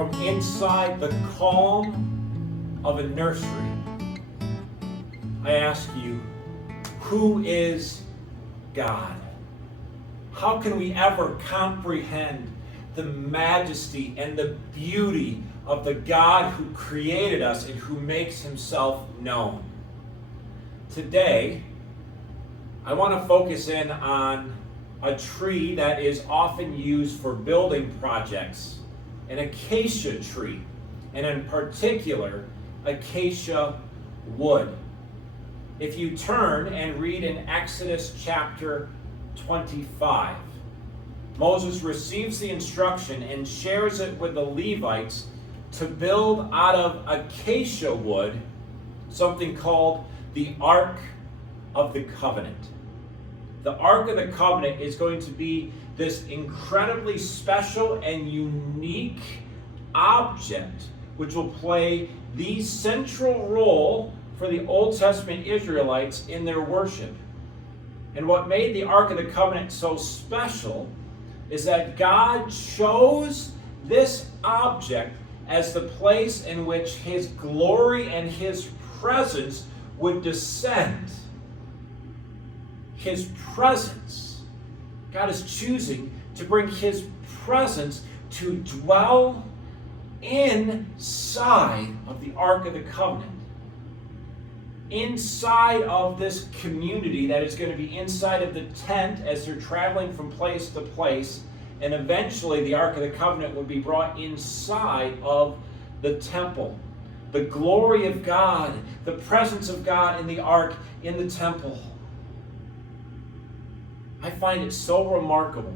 from inside the calm of a nursery, I ask you, who is God? How can we ever comprehend the majesty and the beauty of the God who created us and who makes himself known? Today, I want to focus in on a tree that is often used for building projects, an acacia tree, and in particular, acacia wood. If you turn and read in Exodus chapter 25, Moses receives the instruction and shares it with the Levites to build out of acacia wood something called the Ark of the Covenant. The Ark of the Covenant is going to be this incredibly special and unique object which will play the central role for the Old Testament Israelites in their worship. And what made the Ark of the Covenant so special is that God chose this object as the place in which his glory and his presence would descend. His presence. God is choosing to bring his presence to dwell inside of the Ark of the Covenant. Inside of this community that is going to be inside of the tent as they're traveling from place to place, and eventually the Ark of the Covenant would be brought inside of the temple. The glory of God, the presence of God in the Ark in the temple. I find it so remarkable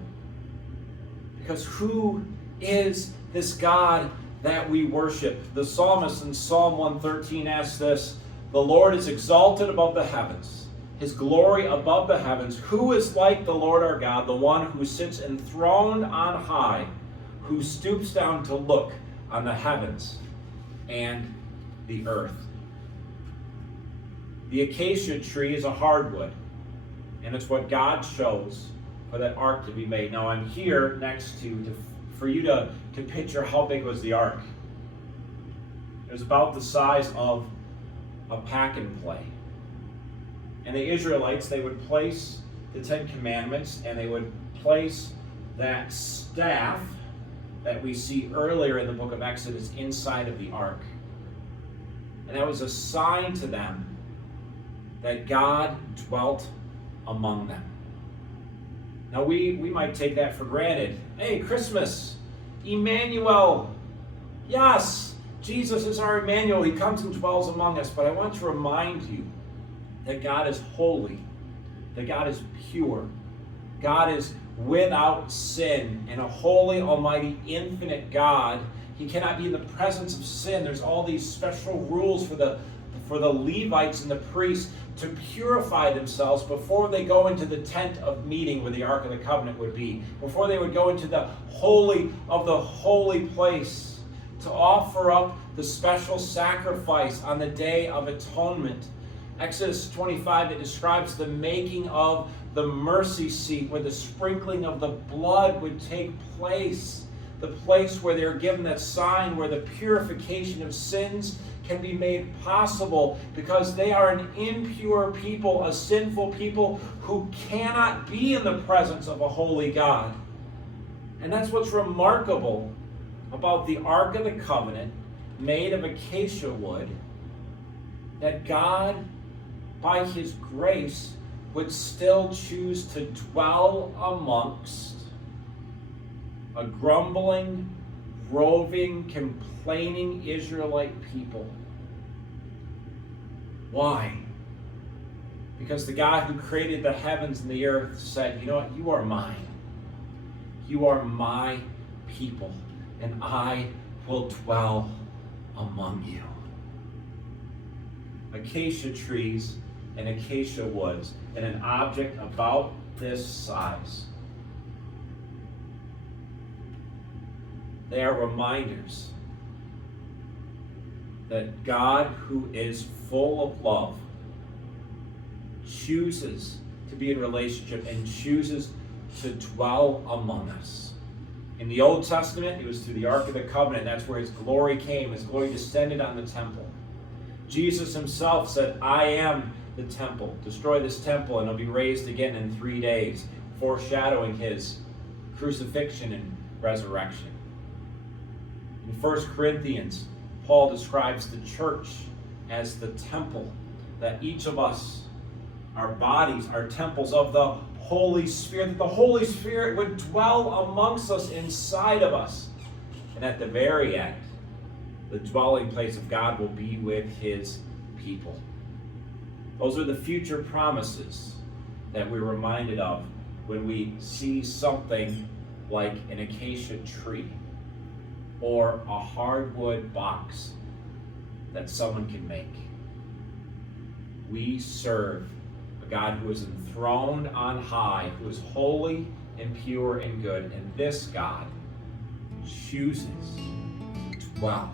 because who is this God that we worship? The psalmist in Psalm 113 asks this, "The Lord is exalted above the heavens, his glory above the heavens. Who is like the Lord our God, the one who sits enthroned on high, who stoops down to look on the heavens and the earth?" The acacia tree is a hardwood, and it's what God chose for that ark to be made. Now I'm here next to for you to picture how big was the ark. It was about the size of a pack and play. And the Israelites, they would place the Ten Commandments, and they would place that staff that we see earlier in the book of Exodus inside of the ark. And that was a sign to them that God dwelt among them. Now we might take that for granted. Hey, Christmas, Emmanuel. Yes, Jesus is our Emmanuel. He comes and dwells among us. But I want to remind you that God is holy, that God is pure, God is without sin, and a holy, almighty, infinite God. He cannot be in the presence of sin. There's all these special rules for the Levites and the priests to purify themselves before they go into the tent of meeting where the Ark of the Covenant would be, before they would go into the holy of the holy place to offer up the special sacrifice on the Day of Atonement. Exodus 25, it describes the making of the mercy seat where the sprinkling of the blood would take place, the place where they're given that sign where the purification of sins can be made possible because they are an impure people, a sinful people who cannot be in the presence of a holy God. And that's what's remarkable about the Ark of the Covenant made of acacia wood, that God, by his grace, would still choose to dwell amongst a grumbling, roving, complaining Israelite people. Why? Because the God who created the heavens and the earth said, you know what, you are mine. You are my people, and I will dwell among you. Acacia trees and acacia woods, and an object about this size. They are reminders that God, who is full of love, chooses to be in relationship and chooses to dwell among us. In the Old Testament, it was through the Ark of the Covenant. That's where his glory came. His glory descended on the temple. Jesus himself said, I am the temple. Destroy this temple and it'll be raised again in 3 days, foreshadowing his crucifixion and resurrection. In 1 Corinthians, Paul describes the church as the temple, that each of us, our bodies, are temples of the Holy Spirit, that the Holy Spirit would dwell amongst us, inside of us. And at the very end, the dwelling place of God will be with his people. Those are the future promises that we're reminded of when we see something like an acacia tree or a hardwood box that someone can make. We serve a God who is enthroned on high, who is holy and pure and good, and this God chooses to dwell